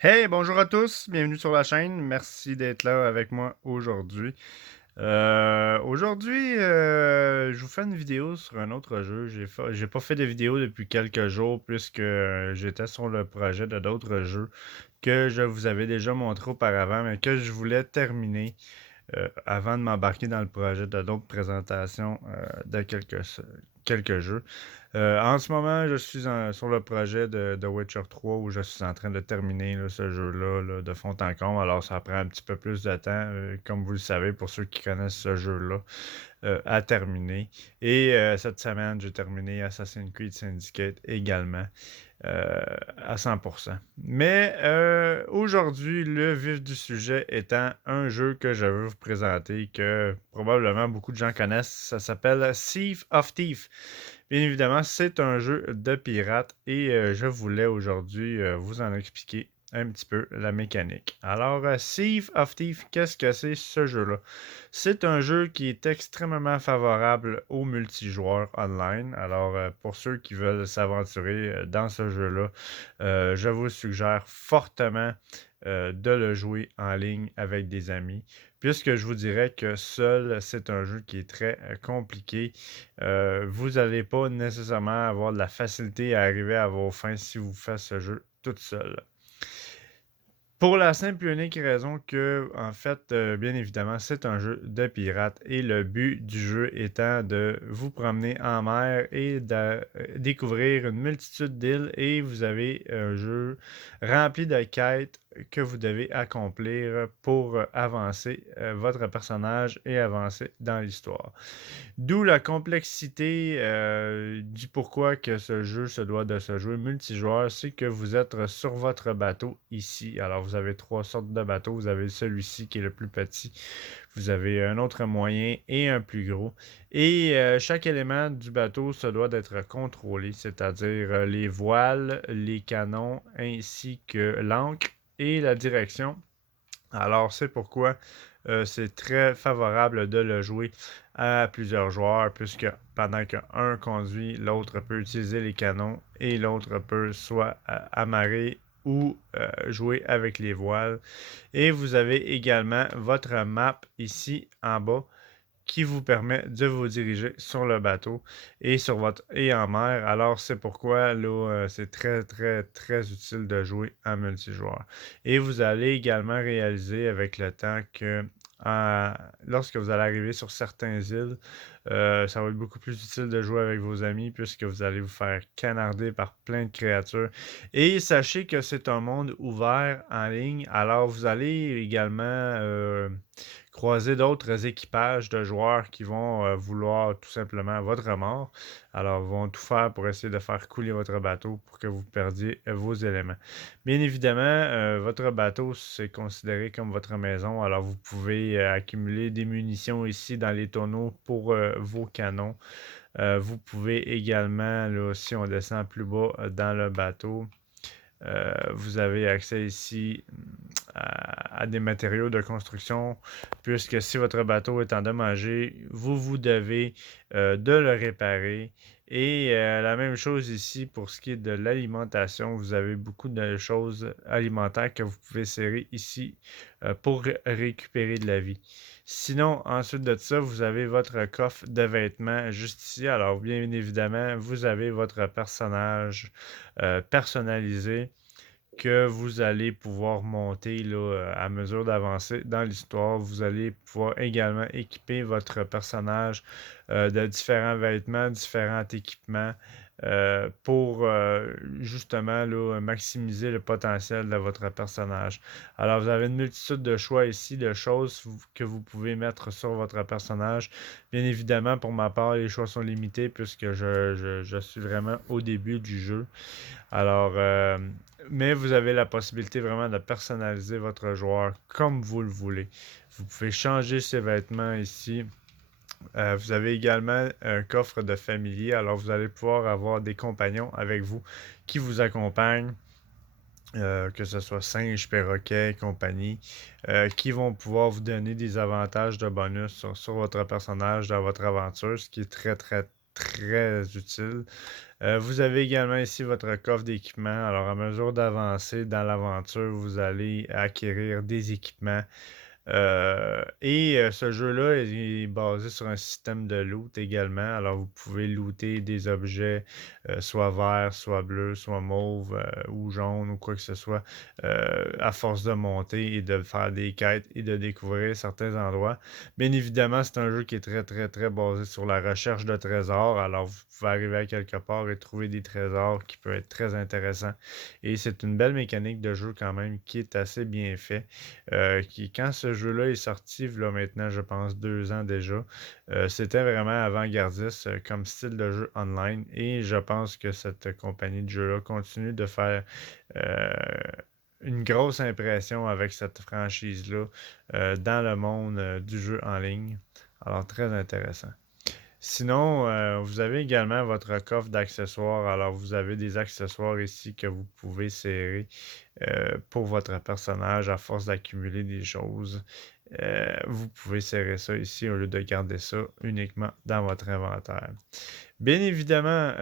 Hey, bonjour à tous, bienvenue sur la chaîne. Merci d'être là avec moi aujourd'hui. Je vous fais une vidéo sur un autre jeu. J'ai pas fait de vidéo depuis quelques jours puisque j'étais sur le projet de d'autres jeux que je vous avais déjà montré auparavant, mais que je voulais terminer avant de m'embarquer dans le projet de d'autres présentations de quelques jeux. En ce moment, je suis sur le projet de Witcher 3 où je suis en train de terminer là, ce jeu-là là, de fond en comble. Alors, ça prend un petit peu plus de temps, comme vous le savez, pour ceux qui connaissent ce jeu-là, à terminer. Et cette semaine, j'ai terminé Assassin's Creed Syndicate également euh, à 100%. Mais aujourd'hui, le vif du sujet étant un jeu que je veux vous présenter que probablement beaucoup de gens connaissent. Ça s'appelle Thief of Thief. Bien évidemment, c'est un jeu de pirate et je voulais aujourd'hui vous en expliquer un petit peu la mécanique. Alors, Thief of Thief, qu'est-ce que c'est ce jeu-là? C'est un jeu qui est extrêmement favorable aux multijoueurs online. Alors, pour ceux qui veulent s'aventurer dans ce jeu-là, je vous suggère fortement de le jouer en ligne avec des amis, puisque je vous dirais que seul, c'est un jeu qui est très compliqué. Vous n'allez pas nécessairement avoir de la facilité à arriver à vos fins si vous faites ce jeu toute seule. Pour la simple et unique raison que, en fait, bien évidemment, c'est un jeu de pirate et le but du jeu étant de vous promener en mer et de découvrir une multitude d'îles et vous avez un jeu rempli de quêtes que vous devez accomplir pour avancer votre personnage et avancer dans l'histoire. D'où la complexité du pourquoi que ce jeu se doit de se jouer multijoueur, c'est que vous êtes sur votre bateau ici. Alors vous avez trois sortes de bateaux. Vous avez celui-ci qui est le plus petit. Vous avez un autre moyen et un plus gros. Et chaque élément du bateau se doit d'être contrôlé, c'est-à-dire les voiles, les canons, ainsi que l'ancre et la direction. Alors, c'est pourquoi c'est très favorable de le jouer à plusieurs joueurs, puisque pendant qu'un conduit, l'autre peut utiliser les canons et l'autre peut soit amarrer ou jouer avec les voiles. Et vous avez également votre map ici en bas qui vous permet de vous diriger sur le bateau et en mer. Alors c'est pourquoi là, c'est très très très utile de jouer en multijoueur. Et vous allez également réaliser avec le temps que euh, lorsque vous allez arriver sur certaines îles, ça va être beaucoup plus utile de jouer avec vos amis puisque vous allez vous faire canarder par plein de créatures. Et sachez que c'est un monde ouvert en ligne, alors vous allez également croiser d'autres équipages de joueurs qui vont vouloir tout simplement votre mort. Alors, ils vont tout faire pour essayer de faire couler votre bateau pour que vous perdiez vos éléments. Bien évidemment, votre bateau, c'est considéré comme votre maison. Alors, vous pouvez accumuler des munitions ici dans les tonneaux pour vos canons. Vous pouvez également, là, si on descend plus bas dans le bateau, vous avez accès ici à des matériaux de construction, puisque si votre bateau est endommagé, vous devez de le réparer. Et la même chose ici pour ce qui est de l'alimentation. Vous avez beaucoup de choses alimentaires que vous pouvez serrer ici pour récupérer de la vie. Sinon, ensuite de ça, vous avez votre coffre de vêtements juste ici. Alors, bien évidemment, vous avez votre personnage personnalisé que vous allez pouvoir monter là, à mesure d'avancer dans l'histoire. Vous allez pouvoir également équiper votre personnage de différents vêtements, différents équipements pour justement là, maximiser le potentiel de votre personnage. Alors, vous avez une multitude de choix ici, de choses que vous pouvez mettre sur votre personnage. Bien évidemment, pour ma part, les choix sont limités puisque je suis vraiment au début du jeu. Alors, mais vous avez la possibilité vraiment de personnaliser votre joueur comme vous le voulez. Vous pouvez changer ses vêtements ici. Vous avez également un coffre de familier. Alors, vous allez pouvoir avoir des compagnons avec vous qui vous accompagnent. Que ce soit singe, perroquet, compagnie, qui vont pouvoir vous donner des avantages de bonus sur votre personnage dans votre aventure, ce qui est très, très, très utile. Vous avez également ici votre coffre d'équipement. Alors, à mesure d'avancer dans l'aventure, vous allez acquérir des équipements. Ce jeu-là est basé sur un système de loot également. Alors, vous pouvez looter des objets, soit verts, soit bleus, soit mauves, ou jaunes, ou quoi que ce soit, à force de monter et de faire des quêtes et de découvrir certains endroits. Bien évidemment, c'est un jeu qui est très, très, très basé sur la recherche de trésors. Alors, vous pouvez arriver à quelque part et trouver des trésors qui peut être très intéressant. Et c'est une belle mécanique de jeu quand même qui est assez bien fait. Quand ce jeu-là est sorti, là maintenant, je pense 2 ans déjà, c'était vraiment avant-gardiste comme style de jeu online et je pense que cette compagnie de jeu-là continue de faire euh, une grosse impression avec cette franchise-là dans le monde du jeu en ligne. Alors, très intéressant. Sinon, vous avez également votre coffre d'accessoires. Alors, vous avez des accessoires ici que vous pouvez serrer pour votre personnage à force d'accumuler des choses. Vous pouvez serrer ça ici au lieu de garder ça uniquement dans votre inventaire. Bien évidemment,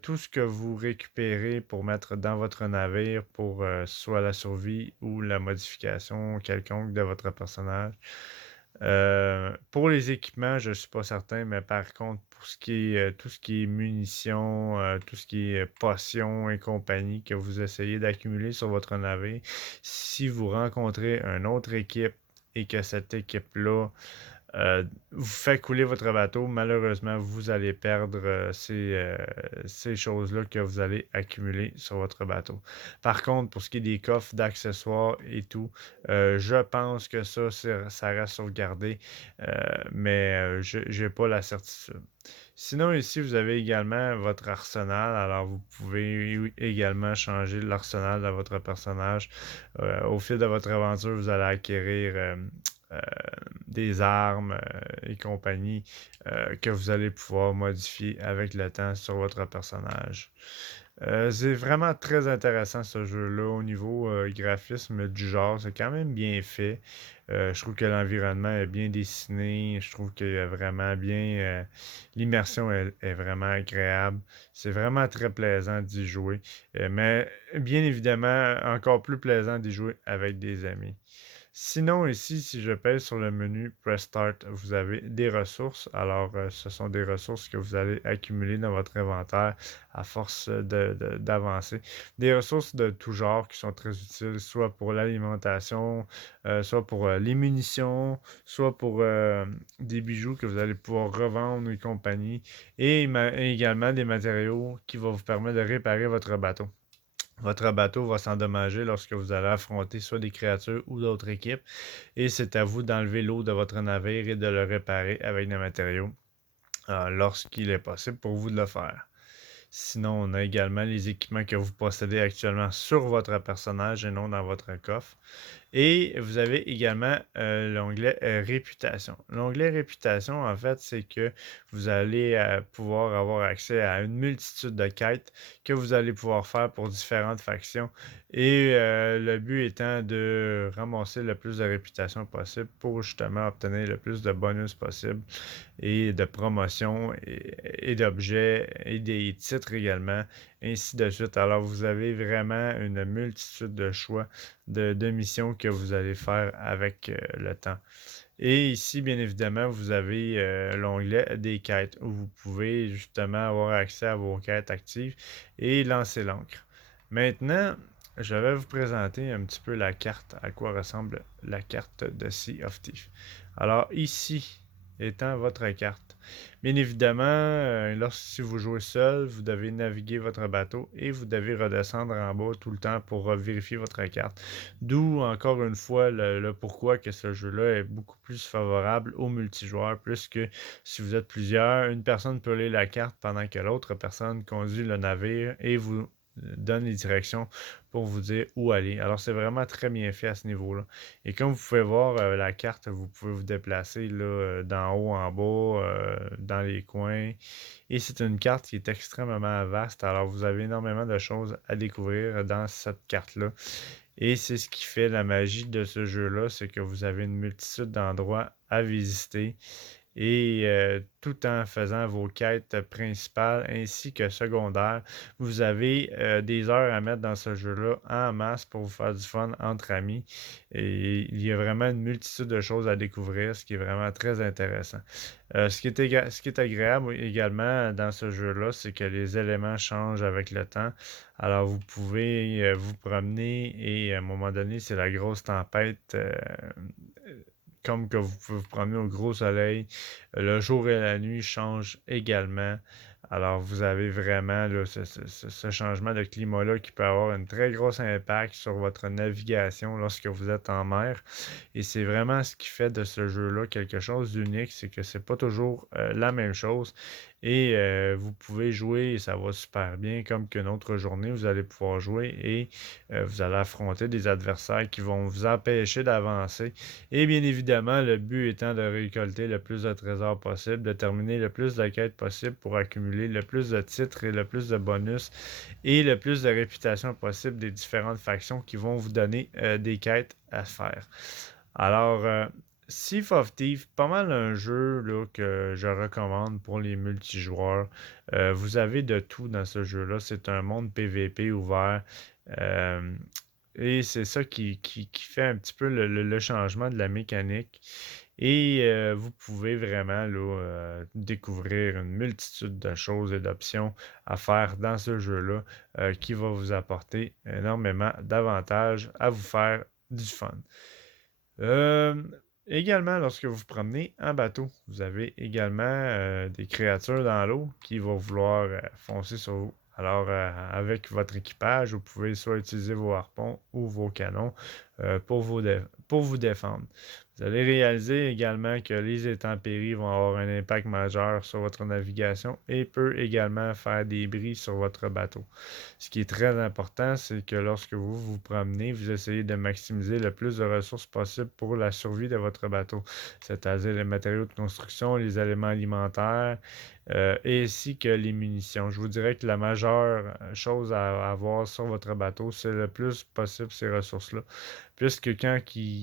tout ce que vous récupérez pour mettre dans votre navire pour soit la survie ou la modification quelconque de votre personnage. Pour les équipements, je ne suis pas certain, mais par contre, pour ce qui est tout ce qui est munitions, tout ce qui est potions et compagnie que vous essayez d'accumuler sur votre navire, si vous rencontrez une autre équipe et que cette équipe-là vous fait couler votre bateau, malheureusement, vous allez perdre ces choses-là que vous allez accumuler sur votre bateau. Par contre, pour ce qui est des coffres, d'accessoires et tout, je pense que ça reste sauvegardé, mais je n'ai pas la certitude. Sinon, ici, vous avez également votre arsenal. Alors, vous pouvez également changer l'arsenal de votre personnage. Au fil de votre aventure, vous allez acquérir euh, des armes et compagnie que vous allez pouvoir modifier avec le temps sur votre personnage. C'est vraiment très intéressant ce jeu-là au niveau graphisme du genre. C'est quand même bien fait. Je trouve que l'environnement est bien dessiné. Je trouve qu'il y a vraiment bien. L'immersion est vraiment agréable. C'est vraiment très plaisant d'y jouer. Mais bien évidemment, encore plus plaisant d'y jouer avec des amis. Sinon, ici, si je pèse sur le menu Press Start, vous avez des ressources. Alors, ce sont des ressources que vous allez accumuler dans votre inventaire à force d'avancer. Des ressources de tout genre qui sont très utiles, soit pour l'alimentation, soit pour les munitions, soit pour des bijoux que vous allez pouvoir revendre et compagnie, et également des matériaux qui vont vous permettre de réparer votre bateau. Votre bateau va s'endommager lorsque vous allez affronter soit des créatures ou d'autres équipes, et c'est à vous d'enlever l'eau de votre navire et de le réparer avec des matériaux lorsqu'il est possible pour vous de le faire. Sinon, on a également les équipements que vous possédez actuellement sur votre personnage et non dans votre coffre. Et vous avez également l'onglet Réputation. L'onglet Réputation, en fait, c'est que vous allez pouvoir avoir accès à une multitude de quêtes que vous allez pouvoir faire pour différentes factions. Et le but étant de ramasser le plus de réputation possible pour justement obtenir le plus de bonus possible et de promotions et d'objets et des titres également, ainsi de suite. Alors, vous avez vraiment une multitude de choix de missions que vous allez faire avec le temps. Et ici, bien évidemment, vous avez l'onglet des quêtes où vous pouvez justement avoir accès à vos quêtes actives et lancer l'encre. Maintenant, je vais vous présenter un petit peu la carte, à quoi ressemble la carte de Sea of Thieves. Alors ici étant votre carte. Bien évidemment, si vous jouez seul, vous devez naviguer votre bateau et vous devez redescendre en bas tout le temps pour vérifier votre carte. D'où encore une fois le pourquoi que ce jeu-là est beaucoup plus favorable au multijoueur, plus que si vous êtes plusieurs, une personne peut lire la carte pendant que l'autre personne conduit le navire et vous donne les directions pour vous dire où aller. Alors, c'est vraiment très bien fait à ce niveau-là. Et comme vous pouvez voir, la carte, vous pouvez vous déplacer là, d'en haut en bas, dans les coins. Et c'est une carte qui est extrêmement vaste. Alors, vous avez énormément de choses à découvrir dans cette carte-là. Et c'est ce qui fait la magie de ce jeu-là, c'est que vous avez une multitude d'endroits à visiter et tout en faisant vos quêtes principales ainsi que secondaires. Vous avez des heures à mettre dans ce jeu-là en masse pour vous faire du fun entre amis. Et il y a vraiment une multitude de choses à découvrir, ce qui est vraiment très intéressant. Ce qui est agréable également dans ce jeu-là, c'est que les éléments changent avec le temps. Alors vous pouvez vous promener et à un moment donné, c'est la grosse tempête. Comme que vous pouvez vous promener au gros soleil. Le jour et la nuit changent également. Alors, vous avez vraiment là, ce changement de climat-là qui peut avoir un très gros impact sur votre navigation lorsque vous êtes en mer. Et c'est vraiment ce qui fait de ce jeu-là quelque chose d'unique, c'est que c'est pas toujours la même chose. Et vous pouvez jouer et ça va super bien, comme qu'une autre journée, vous allez pouvoir jouer et vous allez affronter des adversaires qui vont vous empêcher d'avancer. Et bien évidemment, le but étant de récolter le plus de trésors possible, de terminer le plus de quêtes possible pour accumuler le plus de titres et le plus de bonus et le plus de réputation possible des différentes factions qui vont vous donner des quêtes à faire. Alors, Sea of Thieves, pas mal un jeu là, que je recommande pour les multijoueurs. Vous avez de tout dans ce jeu-là. C'est un monde PVP ouvert. Euh, et c'est ça qui fait un petit peu le changement de la mécanique. Et vous pouvez vraiment là, découvrir une multitude de choses et d'options à faire dans ce jeu-là qui va vous apporter énormément d'avantages à vous faire du fun. Euh, Également, lorsque vous vous promenez en bateau, vous avez également des créatures dans l'eau qui vont vouloir foncer sur vous. Alors, avec votre équipage, vous pouvez soit utiliser vos harpons ou vos canons pour vous défendre. Vous allez réaliser également que les intempéries vont avoir un impact majeur sur votre navigation et peut également faire des bris sur votre bateau. Ce qui est très important, c'est que lorsque vous vous promenez, vous essayez de maximiser le plus de ressources possible pour la survie de votre bateau, c'est-à-dire les matériaux de construction, les éléments alimentaires, ainsi que les munitions. Je vous dirais que la majeure chose à avoir sur votre bateau, c'est le plus possible ces ressources-là. Puisque quand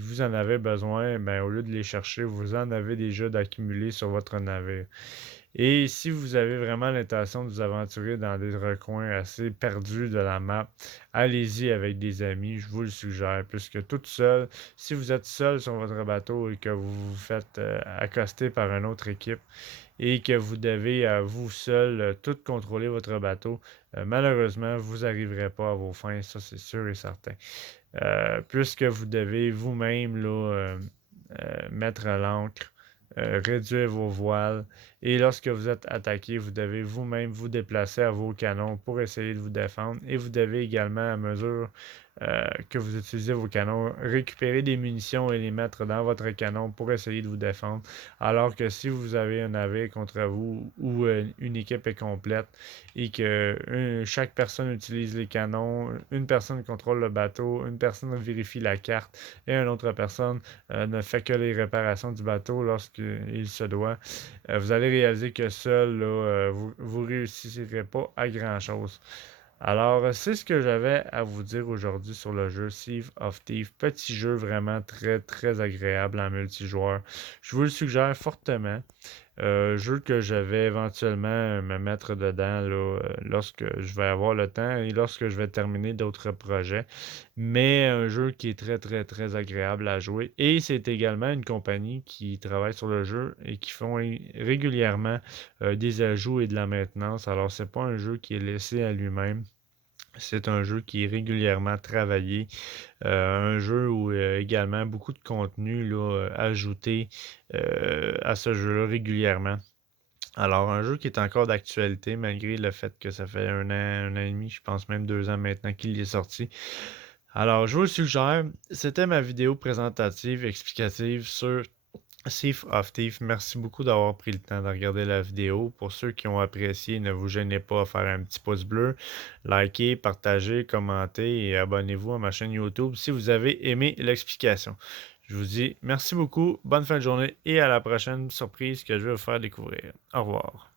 vous en avez besoin, ben, au lieu de les chercher, vous en avez déjà d'accumuler sur votre navire. Et si vous avez vraiment l'intention de vous aventurer dans des recoins assez perdus de la map, allez-y avec des amis, je vous le suggère, puisque toute seule, si vous êtes seul sur votre bateau et que vous vous faites accoster par une autre équipe et que vous devez à vous seul tout contrôler votre bateau, malheureusement, vous n'arriverez pas à vos fins, ça c'est sûr et certain. Puisque vous devez vous-même là, mettre l'ancre, réduire vos voiles, et lorsque vous êtes attaqué, vous devez vous-même vous déplacer à vos canons pour essayer de vous défendre, et vous devez également, à mesure que vous utilisez vos canons, récupérer des munitions et les mettre dans votre canon pour essayer de vous défendre. Alors que si vous avez un navire contre vous ou une équipe est complète et que chaque personne utilise les canons, une personne contrôle le bateau, une personne vérifie la carte et une autre personne ne fait que les réparations du bateau lorsqu'il se doit, vous allez réaliser que seul, là, vous ne réussirez pas à grand-chose. Alors, c'est ce que j'avais à vous dire aujourd'hui sur le jeu Sea of Thieves. Petit jeu vraiment très, très agréable en multijoueur. Je vous le suggère fortement. Jeu que je vais éventuellement me mettre dedans là, lorsque je vais avoir le temps et lorsque je vais terminer d'autres projets. Mais un jeu qui est très, très, très agréable à jouer. Et c'est également une compagnie qui travaille sur le jeu et qui font régulièrement des ajouts et de la maintenance. Alors, c'est pas un jeu qui est laissé à lui-même. C'est un jeu qui est régulièrement travaillé. Un jeu où également beaucoup de contenu là, ajouté à ce jeu-là régulièrement. Alors, un jeu qui est encore d'actualité malgré le fait que ça fait un an et demi, je pense même 2 ans maintenant qu'il est sorti. Alors, je vous le suggère. C'était ma vidéo présentative, explicative sur Sea of Thieves. Merci beaucoup d'avoir pris le temps de regarder la vidéo. Pour ceux qui ont apprécié, ne vous gênez pas à faire un petit pouce bleu, likez, partagez, commentez et abonnez-vous à ma chaîne YouTube si vous avez aimé l'explication. Je vous dis merci beaucoup, bonne fin de journée et à la prochaine surprise que je vais vous faire découvrir. Au revoir.